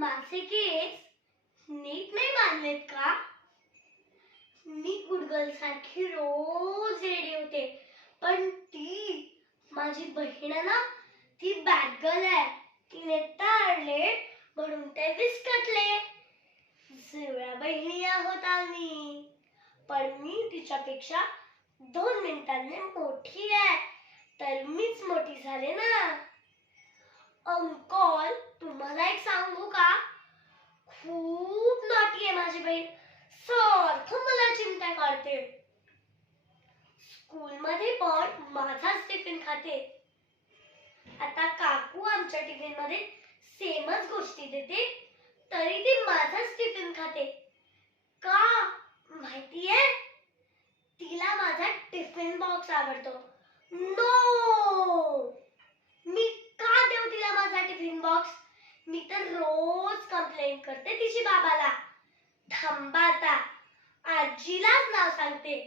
माझे केस नीट नाही बांधलेत का? मी गुडगर्ल सारखी रोज रेडी होते, पण ती माझी बहीण आहे ना, ती बॅड गर्ल आहे. तिने टाळले म्हणून ते विस्कटले. जुळ्या बहिणी आहोत आम्ही, पण मी तिच्यापेक्षा 2 मिनिटांनी मोठी आहे, तर मीच मोठी झाले ना. अंकल, तुम्हाला एक सांगू का? खूप नॉटी आहे माझी बहीण, सारखं मला चिमटा काढते. स्कूलमध्ये पण माझाच टिफिन खाते. आता काकू आमच्या टिफिन मध्ये सेमच गोष्टी देते, तरी ती माझाच टिफिन खाते. का माहितीये? तिला माझा टिफिन बॉक्स आवडतो. नो, मी का देऊ तिला माझा टिफिन बॉक्स? मी तर रोज कंप्लेंट करते तिची बाबाला. थांबा आता, आजीलाच नाव सांगते.